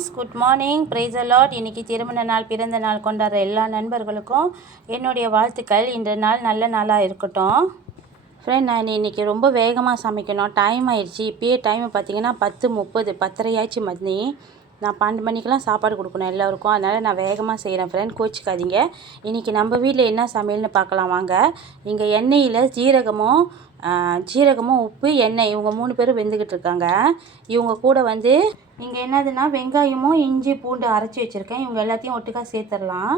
Friends, good morning. Praise the Lord. இன்றைக்கி திருமண நாள், பிறந்த நாள் கொண்டாடுற எல்லா நண்பர்களுக்கும் என்னுடைய வாழ்த்துக்கள். இன்றைய நாள் நல்ல நாளாக இருக்கட்டும். ஃப்ரெண்ட், நான் இன்றைக்கி ரொம்ப வேகமாக சமைக்கணும். டைம் ஆயிடுச்சு. இப்போயே டைம் பார்த்திங்கன்னா 10:30, 10:30 ஆயிடுச்சு. நான் 12 மணிக்கெலாம் சாப்பாடு கொடுக்கணும் எல்லோருக்கும். அதனால் நான் வேகமாக செய்கிறேன். ஃப்ரெண்ட், கோச்சிக்காதீங்க. இன்றைக்கி நம்ம வீட்டில் என்ன சமையல்னு பார்க்கலாம் வாங்க. இங்கே எண்ணெயில் ஜீரகமும் உப்பு, எண்ணெய், இவங்க 3 பேரும் வெந்துக்கிட்டு இருக்காங்க. இவங்க கூட வந்து இங்கே என்னதுன்னா வெங்காயமும் இஞ்சி பூண்டு அரைச்சி வச்சுருக்கேன். இவங்க எல்லாத்தையும் ஒட்டுக்காக சேர்த்துடலாம்.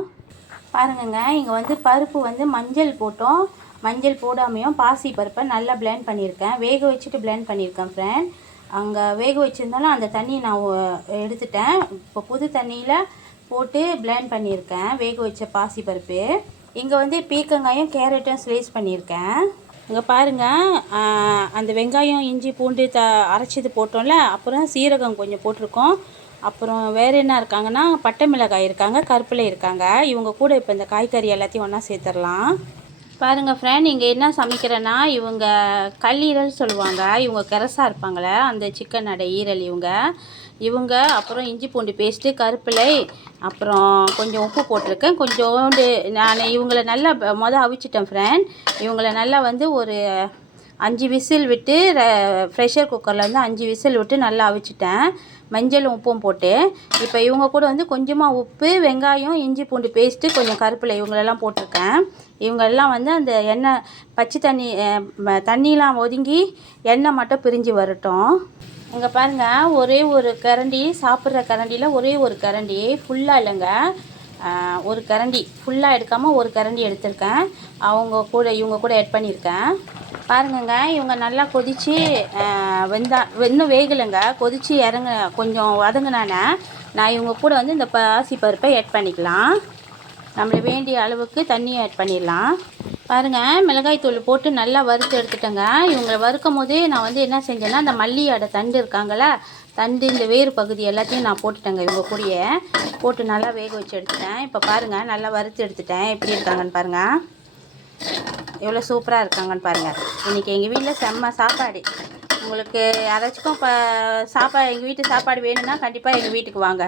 பாருங்கங்க, இங்கே வந்து பருப்பு வந்து மஞ்சள் போடாமையும் பாசி பருப்பை நல்லா பிளெண்ட் பண்ணியிருக்கேன். வேக வச்சுட்டு பிளெண்ட் பண்ணியிருக்கேன் ஃப்ரெண்ட். அங்கே வேக வச்சுருந்தாலும் அந்த தண்ணியை நான் எடுத்துட்டேன். இப்போ புது தண்ணியில் போட்டு பிளெண்ட் பண்ணியிருக்கேன் வேக வச்ச பாசி பருப்பு. இங்கே வந்து பீக்கங்காயும் கேரட்டும் ஸ்லைஸ் பண்ணியிருக்கேன். இங்கே பாருங்கள், அந்த வெங்காயம் இஞ்சி பூண்டு அரைச்சது போட்டோம்ல, அப்புறம் சீரகம் கொஞ்சம் போட்டிருக்கோம். அப்புறம் வேறு என்ன இருக்காங்கன்னா பட்டை மிளகாய் இருக்காங்க, கருப்பிலை இருக்காங்க. இவங்க கூட இப்போ இந்த காய்கறி எல்லாத்தையும் ஒன்றா சேர்த்துடலாம். பாருங்கள் ஃப்ரெண்ட், இங்கே என்ன சமைக்கிறேன்னா இவங்க கல்லீரல் சொல்லுவாங்க. இவங்க கெரசா இருப்பாங்களே, அந்த சிக்கனோட ஈரல் இவங்க அப்புறம் இஞ்சி பூண்டு பேஸ்ட்டு, கருப்பிலை, அப்புறம் கொஞ்சம் உப்பு போட்டிருக்கேன். கொஞ்சோண்டு நான் இவங்களை நல்லா அவிச்சிட்டேன் ஃப்ரெண்ட். இவங்களை நல்லா வந்து ஒரு 5 விசில் விட்டு ப்ரெஷர் குக்கரில் வந்து 5 விசில் விட்டு நல்லா அவிச்சிட்டேன், மஞ்சளும் உப்பும் போட்டு. இப்போ இவங்க கூட வந்து கொஞ்சமாக உப்பு, வெங்காயம், இஞ்சி பூண்டு பேஸ்ட்டு, கொஞ்சம் கருப்பிலை இவங்களெல்லாம் போட்டிருக்கேன். இவங்கெல்லாம் வந்து அந்த எண்ணெய் பச்சை தண்ணியெலாம் ஒதுங்கி எண்ணெய் மட்டும் பிரிஞ்சு வரட்டும். இங்கே பாருங்கள், ஒரே ஒரு கரண்டி, சாப்பிட்ற கரண்டியில் ஒரே ஒரு கரண்டி ஃபுல்லாக இல்லைங்க, ஒரு கரண்டி ஃபுல்லாக எடுக்காமல் ஒரு கரண்டி எடுத்திருக்கேன். இவங்க கூட ஆட் பண்ணியிருக்கேன். பாருங்கங்க, இவங்க நல்லா கொதித்து இன்னும் வேகலைங்க, கொதித்து கொஞ்சம் வதங்கினானே நான் இவங்க கூட வந்து இந்த பாசி பருப்பை ஆட் பண்ணிக்கலாம். நம்மளுக்கு வேண்டிய அளவுக்கு தண்ணியை ஆட் பண்ணிடலாம். பாருங்கள், மிளகாய்த்தூள் போட்டு நல்லா வறுத்து எடுத்துட்டேங்க. இவங்களை வறுக்கும் போதே நான் வந்து என்ன செஞ்சேன்னா அந்த மல்லியோட தண்டு இருக்காங்கள, இந்த வேறு பகுதி எல்லாத்தையும் நான் போட்டுட்டேங்க. இவங்க கூடயே போட்டு நல்லா வேக வச்சு எடுத்துட்டேன். இப்போ பாருங்கள், நல்லா வறுத்து எடுத்துட்டேன். எப்படி இருக்காங்கன்னு பாருங்கள், எவ்வளோ சூப்பராக இருக்காங்கன்னு பாருங்கள். இன்றைக்கி எங்கள் வீட்டில் செம்ம சாப்பாடு. உங்களுக்கு யாராச்சும் எங்கள் வீட்டு சாப்பாடு வேணும்னா கண்டிப்பாக எங்கள் வீட்டுக்கு வாங்க.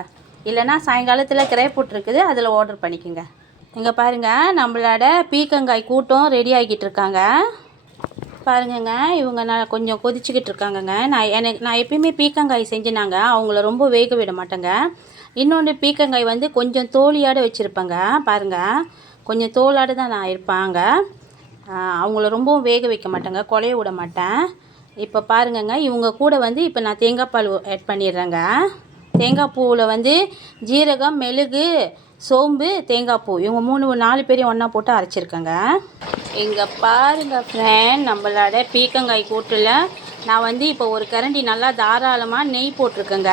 இல்லைனா சாயங்காலத்தில் கிரேப் இருக்குது, அதில் ஆர்டர் பண்ணிக்கோங்க. இங்கே பாருங்கள், நம்மளோட பீக்கங்காய் கூட்டம் ரெடி ஆகிக்கிட்டு இருக்காங்க. பாருங்கங்க, இவங்க கொஞ்சம் கொதிச்சுக்கிட்டு இருக்காங்கங்க. நான் எப்பயுமே பீக்கங்காய் செஞ்சுனாங்க அவங்கள ரொம்ப வேக விட மாட்டேங்க. இன்னொன்று பீக்கங்காய் வந்து கொஞ்சம் தோலியாட வச்சுருப்பேங்க. பாருங்கள், கொஞ்சம் தோலாடு தான் நான் இருப்பாங்க. அவங்கள ரொம்பவும் வேக வைக்க மாட்டேங்க, குழைய விட மாட்டேன். இப்போ பாருங்கங்க, இவங்க கூட வந்து இப்போ நான் தேங்காய் பால் ஆட் பண்ணிடுறேங்க. தேங்காய் பூவில் வந்து ஜீரகம், மெழுகு, சோம்பு, தேங்காய் பூ, இவங்க 4 பேரையும் ஒன்றா போட்டு அரைச்சிருக்கேங்க. இங்கே பாருங்கள் ஃப்ரெண்ட், நம்மளோட பீக்கங்காய் கூட்டில் நான் வந்து இப்போ ஒரு கரண்டி நல்லா தாராளமாக நெய் போட்டிருக்கேங்க.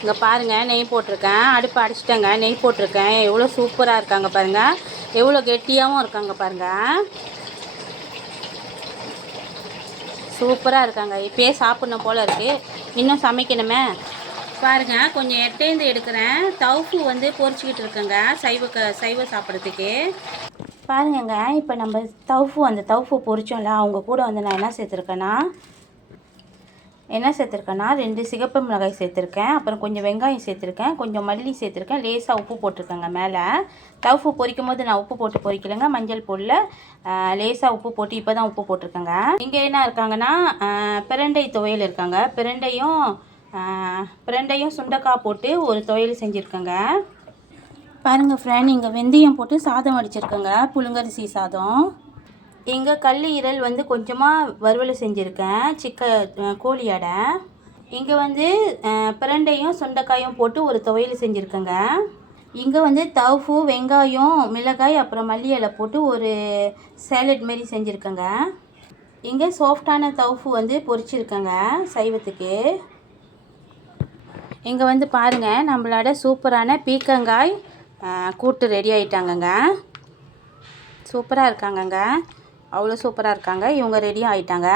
இங்கே பாருங்கள், நெய் போட்டிருக்கேன். அடுப்பு அடிச்சிட்டேங்க, நெய் போட்டிருக்கேன். எவ்வளோ சூப்பராக இருக்காங்க பாருங்கள், எவ்வளோ கெட்டியாகவும் இருக்காங்க பாருங்கள், சூப்பராக இருக்காங்க. இப்போயே சாப்பிட்ணும் போல் இருக்குது, இன்னும் சமைக்கணுமே. பாருங்கள், கொஞ்சம் எட்டேந்து எடுக்கிறேன். தவுப்பு வந்து பொரிச்சிக்கிட்டு இருக்கேங்க சைவ சாப்பிட்றதுக்கு. பாருங்கங்க, இப்போ நம்ம அந்த தவுப்பு பொரிச்சோம்ல, அவங்க கூட வந்து நான் என்ன சேர்த்துருக்கேன்னா 2 சிகப்பு மிளகாய் சேர்த்துருக்கேன். அப்புறம் கொஞ்சம் வெங்காயம் சேர்த்துருக்கேன், கொஞ்சம் மல்லி சேர்த்துருக்கேன், லேசாக உப்பு போட்டிருக்கேங்க. மேலே தவுப்பு பொரிக்கும் போது நான் உப்பு போட்டு பொரிக்கலைங்க, மஞ்சள் பொருளில் லேசாக உப்பு போட்டு இப்போ தான் உப்பு போட்டிருக்கேங்க. இங்கே என்ன இருக்காங்கன்னா பிரண்டை துவையல் இருக்காங்க. பிரண்டையும் சுண்டைக்காய் போட்டு ஒரு துவையல் செஞ்சுருக்கேங்க. பாருங்கள் ஃப்ரெண்ட், இங்கே வெந்தயம் போட்டு சாதம் வடிச்சிருக்கேங்க, புழுங்கரிசி சாதம். இங்கே கல்லீரல் வந்து கொஞ்சமாக வறுவல் செஞ்சுருக்கேன், கோழியோட. இங்கே வந்து பிரண்டையும் சுண்டைக்காயும் போட்டு ஒரு துவையல் செஞ்சுருக்கேங்க. இங்கே வந்து தவுப்பு, வெங்காயம், மிளகாய், அப்புறம் மல்லி இலை போட்டு ஒரு சேலட் மாரி செஞ்சுருக்கேங்க. இங்கே சாஃப்டான தவுப்பு வந்து பொரிச்சிருக்கேங்க சைவத்துக்கு. இங்கே வந்து பாருங்கள், நம்மளோட சூப்பரான பீக்கங்காய் கூட்டு ரெடி ஆகிட்டாங்கங்க. சூப்பராக இருக்காங்கங்க, அவ்வளோ சூப்பராக இருக்காங்க. இவங்க ரெடியும் ஆகிட்டாங்க.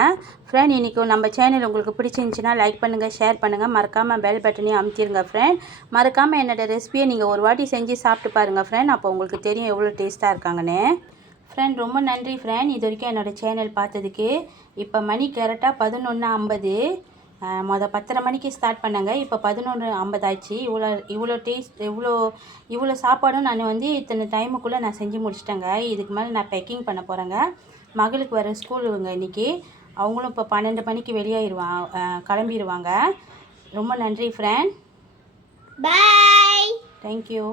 ஃப்ரெண்ட், இன்றைக்கி நம்ம சேனல் உங்களுக்கு பிடிச்சிருந்துச்சின்னா லைக் பண்ணுங்கள், ஷேர் பண்ணுங்கள், மறக்காமல் பெல் பட்டனையும் அமுத்திடுங்க ஃப்ரெண்ட். மறக்காமல் என்னோடய ரெசிபியை நீங்கள் ஒரு வாட்டி செஞ்சு சாப்பிட்டு பாருங்கள் ஃப்ரெண்ட், அப்போ உங்களுக்கு தெரியும் எவ்வளோ டேஸ்ட்டாக இருக்காங்கன்னு. ஃப்ரெண்ட், ரொம்ப நன்றி ஃப்ரெண்ட், இது வரைக்கும் என்னோடய சேனல் பார்த்ததுக்கு. இப்போ மணி கரெக்டாக 11:50. மொதல் 10:30 மணிக்கு ஸ்டார்ட் பண்ணேங்க. இப்போ 11:50 ஆயிடுச்சு. இவ்வளோ சாப்பாடும் நான் வந்து இத்தனை டைமுக்குள்ளே நான் செஞ்சு முடிச்சிட்டேங்க. இதுக்கு மேலே நான் பேக்கிங் பண்ண போகிறேங்க. மகளுக்கு வர ஸ்கூலுங்க இன்றைக்கி. அவங்களும் இப்போ 12 மணிக்கு கிளம்பிடுவாங்க. ரொம்ப நன்றி ஃப்ரெண்ட். பாய். தேங்க்யூ.